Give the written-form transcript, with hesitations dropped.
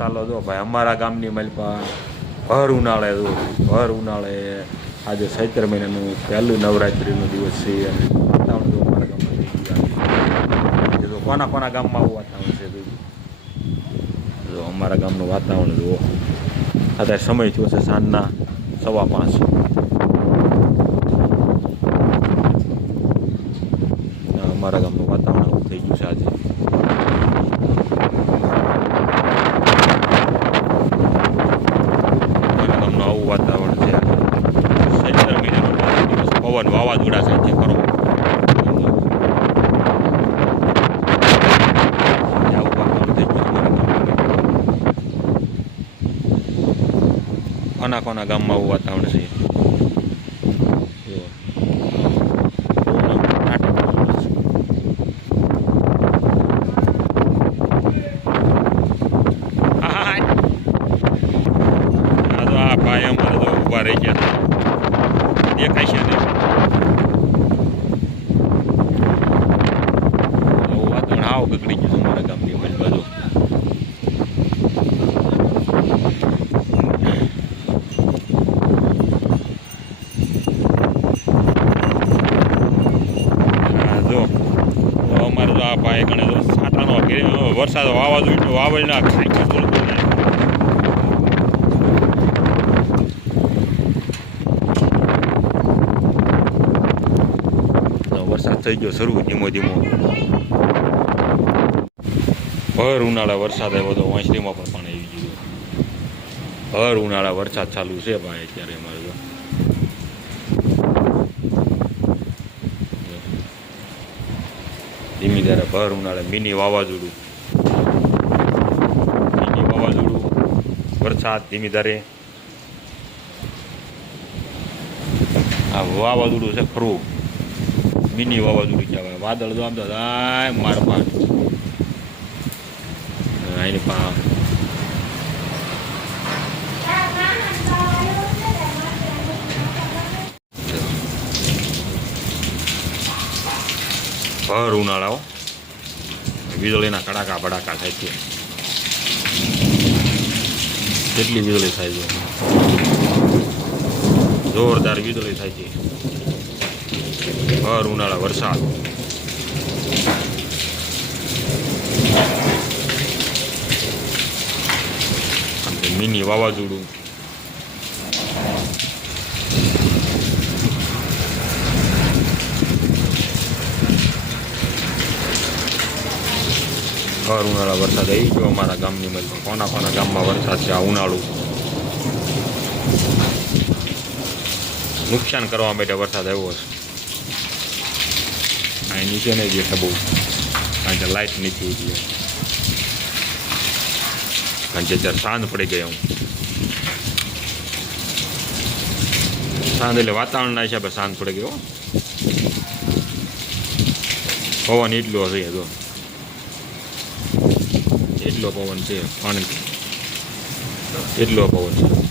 ચાલો જો ભાઈ અમારા ગામની માલપા ભર ઉનાળે આજે ચૈત્ર મહિનાનું પહેલું નવરાત્રિનો દિવસ છે અને વાતાવરણ જો અમારા ગામમાં થઈ ગયું જો કોના ગામમાં આવું વાતાવરણ છે જો અમારા ગામનું વાતાવરણ જુઓ અત્યારે સમય થયો છે સાંજના 5:15 અમારા ગામનું વાતાવરણ આવું થઈ ગયું છે આજે અમારા ગામનું આવું વાતાવરણ છે ચૈત્ર મહિનાનો દિવસ પવન વાવાઝોડા સાથે ખરો કોના ગામમાં આવું વાતાવરણ છે આ ભાઈ અમારે તો ઊભા રહી ગયા દેખાય છે ને આવું વાતાવરણ આવ બગડી ગયું અમારા ગામની બાજુ અમારે તો આ ભાઈ ગણે તો સાટાનો વરસાદ વાવાઝોડું વાવડના ખાઈ વરસાદ થઈ ગયો શરૂ ધીમો ભર ઉનાળા વરસાદ આવ્યો તો વાંસળીમાં પણ પાણી આવી ગયું ભર ઉનાળા વરસાદ ચાલુ છે ભાઈ અત્યારે અમારે તો ધીમી ધારે ભર ઉનાળે મિની વાવાઝોડું વરસાદ ધીમી ધારે આ વાવાઝોડું છે ખરું મિની વાવાઝોડું કહેવાય વાદળ જો આમ તો મારપાટ એની ભર ઉનાળાઓ વીજળીના કડાકા ભડાકા થાય છે કેટલી વીજળી થાય છે જોરદાર વીજળી થાય છે ભર ઉનાળા વરસાદ મિની વાવાઝોડું ભર ઉનાળા વરસાદ આવી ગયો અમારા ગામની મধ্যે કોના ગામમાં વરસાદ છે આ ઉનાળું નુકસાન કરવા માટે વરસાદ આવ્યો છે અહીં નીચે નહીં દેખે બહુ કારણ કે લાઇટ નથી એટલે કારણ કે અત્યારે સાંજ પડી ગઈ હું સાંજ એટલે વાતાવરણના હિસાબે સાંજ પડી ગયો પવન એટલો છે તો એટલો પવન છે પાણી એટલો પવન છે